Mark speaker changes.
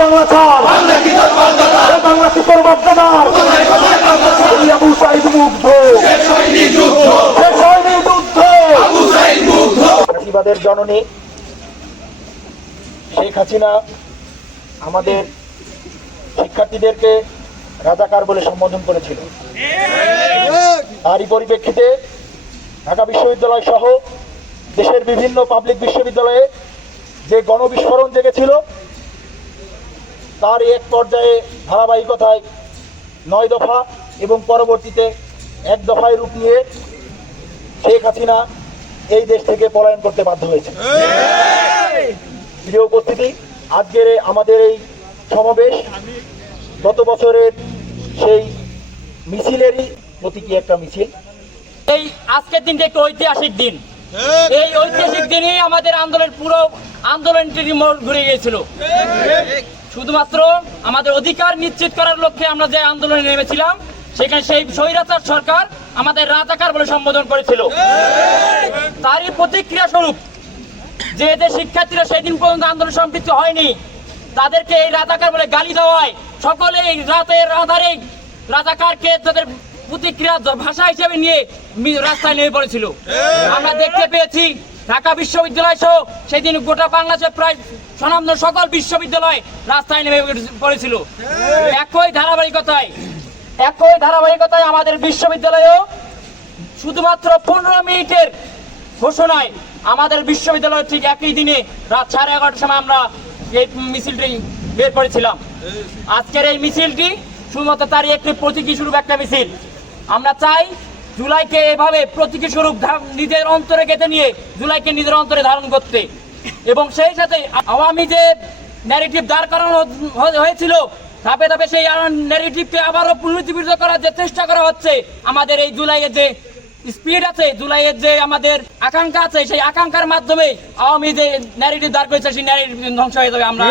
Speaker 1: বাংলা ছাড়? বাংলা কি তোর বাপদাদার এই আবু সাইদ মুগ্ধ। শেষ হয়নি যুদ্ধ ফাঁসিবাদের জননী শেখ হাসিনা আমাদের শিক্ষার্থীদেরকে রাজাকার বলে সম্বোধন করেছিল। তারই পরিপ্রেক্ষিতে ঢাকা বিশ্ববিদ্যালয় সহ দেশের বিভিন্ন পাবলিক বিশ্ববিদ্যালয়ে যে গণবিস্ফোরণ জেগেছিল, তার এক পর্যায়ে ধারাবাহিকতায় নয় দফা এবং পরবর্তীতে এক দফায় রূপ নিয়ে শেখ হাসিনা এই দেশ থেকে পলায়ন করতে বাধ্য হয়েছে প্রিয় উপস্থিতি, আজকের আমাদের এই সমাবেশ গত বছরের সেই মিছিলেরই প্রতীকী একটা মিছিল।
Speaker 2: এই আজকের দিনটা একটু ঐতিহাসিক দিন। এই ঐতিহাসিক দিনই আমাদের আন্দোলনের পুরো আন্দোলনটি ঘুরে গিয়েছিল। শুধুমাত্র আমাদের অধিকার নিশ্চিত করার লক্ষ্যে আমরা যে আন্দোলনে নেমেছিলাম, সেখানে সেই স্বৈরাচার সরকার আমাদের রাজাকার বলে সম্বোধন করেছিল। তারই প্রতিক্রিয়া স্বরূপ, যে এদের শিক্ষার্থীরা সেই দিন পর্যন্ত আন্দোলন সম্পৃক্ত হয়নি, তাদেরকে এই রাজাকার বলে গালি দেওয়ায় সকলে এই রাতের আধারে রাজাকারকে তাদের প্রতিক্রিয়া ভাষা হিসেবে নিয়ে রাস্তায় নেমে পড়েছিল। আমরা দেখতে পেয়েছি ঢাকা বিশ্ববিদ্যালয় সহ সেদিন গোটা বাংলাদেশের প্রায় স্বনামধন্য সকল বিশ্ববিদ্যালয় রাস্তায় নেমে পড়েছিল। একই ধারাবাহিকতায় একই ধারাবাহিকতায় আমাদের বিশ্ববিদ্যালয়েও শুধুমাত্র পনেরো মিনিটের ঘোষণায় আমাদের বিশ্ববিদ্যালয় ঠিক একই দিনে রাত সাড়ে এগারোটার সময় আমরা এই মিছিলটি বের করেছিলাম। আজকের এই মিছিলটি শুধুমাত্র তারই একটি প্রতীকী স্বরূপ একটা মিছিল। আমরা চাই জুলাইকে এভাবে প্রতীকী স্বরূপ নিজের অন্তরে গেঁথে নিয়ে জুলাইকে নিজের অন্তরে ধারণ করতে এবং সেই সাথে আওয়ামী যে ন্যারেটিভ দাঁড় করানো হয়েছিল, ধাপে ধাপে সেই ন্যারেটিভকে আবারও পুনরুজ্জীবিত করার যে চেষ্টা করা হচ্ছে, আমাদের এই জুলাইয়ের যে স্পিড আছে, জুলাইয়ের যে আমাদের আকাঙ্ক্ষা আছে, সেই আকাঙ্ক্ষার মাধ্যমে আওয়ামী যে ন্যারেটিভ দাঁড় করেছে, সেই ন্যারেটিভ ধ্বংস হয়ে যাবে আমরা।